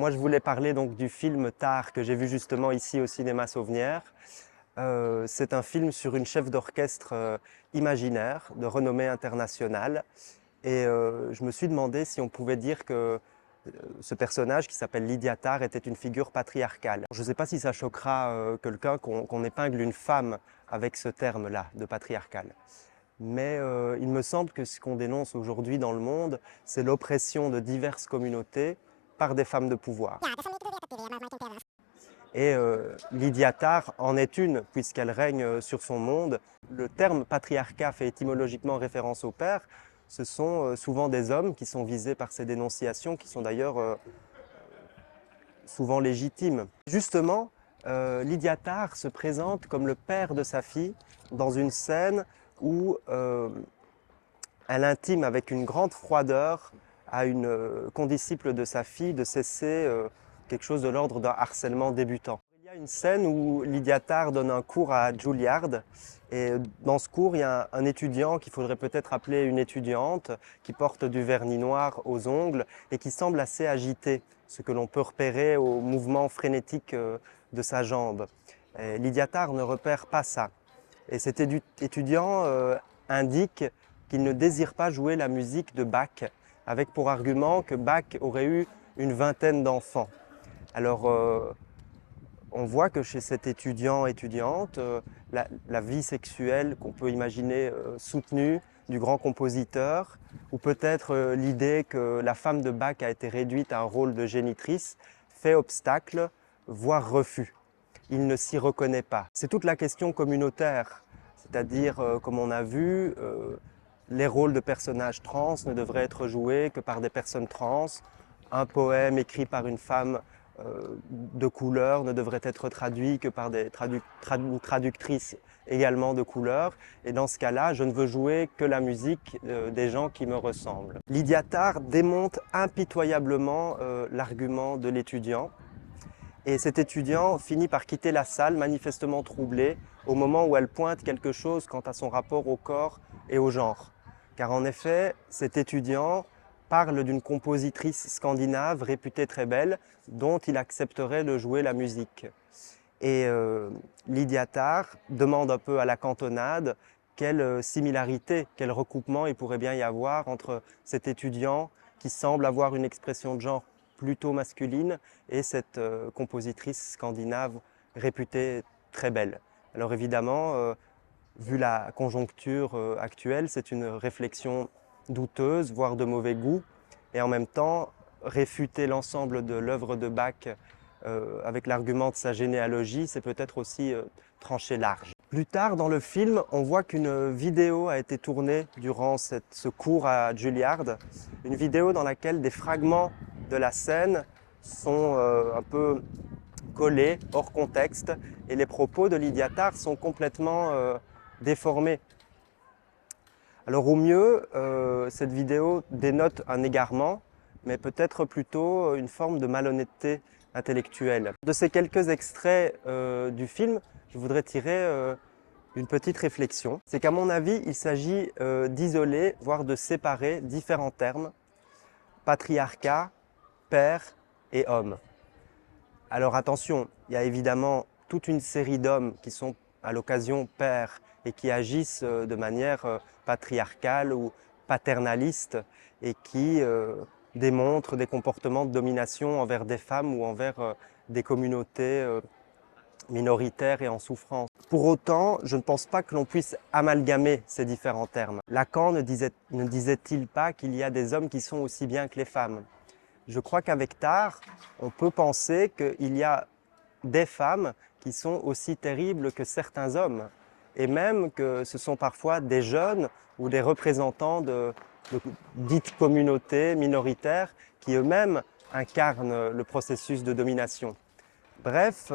Moi, je voulais parler donc du film Tár que j'ai vu justement ici au cinéma Sauvenière. C'est un film sur une chef d'orchestre imaginaire de renommée internationale. Et je me suis demandé si on pouvait dire que ce personnage qui s'appelle Lydia Tár était une figure patriarcale. Je ne sais pas si ça choquera quelqu'un qu'on épingle une femme avec ce terme-là de patriarcal. Mais il me semble que ce qu'on dénonce aujourd'hui dans le monde, c'est l'oppression de diverses communautés par des femmes de pouvoir. Et Lydia Tár en est une, puisqu'elle règne sur son monde. Le terme patriarcat fait étymologiquement référence au père. Ce sont souvent des hommes qui sont visés par ces dénonciations, qui sont d'ailleurs souvent légitimes. Justement, Lydia Tár se présente comme le père de sa fille dans une scène où elle intime avec une grande froideur à une condisciple de sa fille de cesser quelque chose de l'ordre d'un harcèlement débutant. Il y a une scène où Lydia Tár donne un cours à Juilliard et dans ce cours, il y a un étudiant qu'il faudrait peut-être appeler une étudiante qui porte du vernis noir aux ongles et qui semble assez agité, ce que l'on peut repérer au mouvement frénétique de sa jambe. Et Lydia Tár ne repère pas ça. Et cet étudiant indique qu'il ne désire pas jouer la musique de Bach, avec pour argument que Bach aurait eu une vingtaine d'enfants. Alors, on voit que chez cet étudiante, la vie sexuelle qu'on peut imaginer soutenue du grand compositeur, ou peut-être l'idée que la femme de Bach a été réduite à un rôle de génitrice, fait obstacle, voire refus. Il ne s'y reconnaît pas. C'est toute la question communautaire, c'est-à-dire, comme on a vu, les rôles de personnages trans ne devraient être joués que par des personnes trans. Un poème écrit par une femme de couleur ne devrait être traduit que par des traductrices également de couleur. Et dans ce cas-là, je ne veux jouer que la musique des gens qui me ressemblent. Lydia Tár démonte impitoyablement l'argument de l'étudiant. Et cet étudiant finit par quitter la salle manifestement troublé au moment où elle pointe quelque chose quant à son rapport au corps et au genre. Car en effet, cet étudiant parle d'une compositrice scandinave réputée très belle dont il accepterait de jouer la musique. Et Lydia Tár demande un peu à la cantonade quelle similarité, quel recoupement il pourrait bien y avoir entre cet étudiant qui semble avoir une expression de genre plutôt masculine et cette compositrice scandinave réputée très belle. Alors évidemment, vu la conjoncture actuelle, c'est une réflexion douteuse, voire de mauvais goût, et en même temps, réfuter l'ensemble de l'œuvre de Bach avec l'argument de sa généalogie, c'est peut-être aussi trancher large. Plus tard dans le film, on voit qu'une vidéo a été tournée durant ce cours à Juilliard, une vidéo dans laquelle des fragments de la scène sont un peu collés, hors contexte, et les propos de Lydia Tár sont complètement déformés. Alors au mieux, cette vidéo dénote un égarement, mais peut-être plutôt une forme de malhonnêteté intellectuelle. De ces quelques extraits du film, je voudrais tirer une petite réflexion. C'est qu'à mon avis, il s'agit d'isoler, voire de séparer différents termes, patriarcat, père et homme. Alors attention, il y a évidemment toute une série d'hommes qui sont à l'occasion pères et qui agissent de manière patriarcale ou paternaliste et qui démontrent des comportements de domination envers des femmes ou envers des communautés minoritaires et en souffrance. Pour autant, je ne pense pas que l'on puisse amalgamer ces différents termes. Lacan ne disait-il pas qu'il y a des hommes qui sont aussi bien que les femmes? Je crois qu'avec Tár, on peut penser qu'il y a des femmes qui sont aussi terribles que certains hommes, et même que ce sont parfois des jeunes ou des représentants de dites communautés minoritaires qui eux-mêmes incarnent le processus de domination. Bref,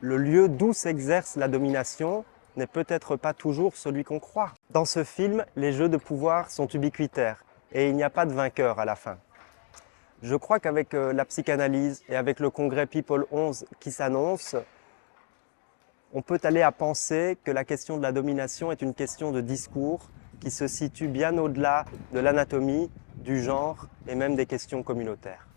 le lieu d'où s'exerce la domination n'est peut-être pas toujours celui qu'on croit. Dans ce film, les jeux de pouvoir sont ubiquitaires et il n'y a pas de vainqueur à la fin. Je crois qu'avec la psychanalyse et avec le congrès People 11 qui s'annonce, on peut aller à penser que la question de la domination est une question de discours qui se situe bien au-delà de l'anatomie, du genre et même des questions communautaires.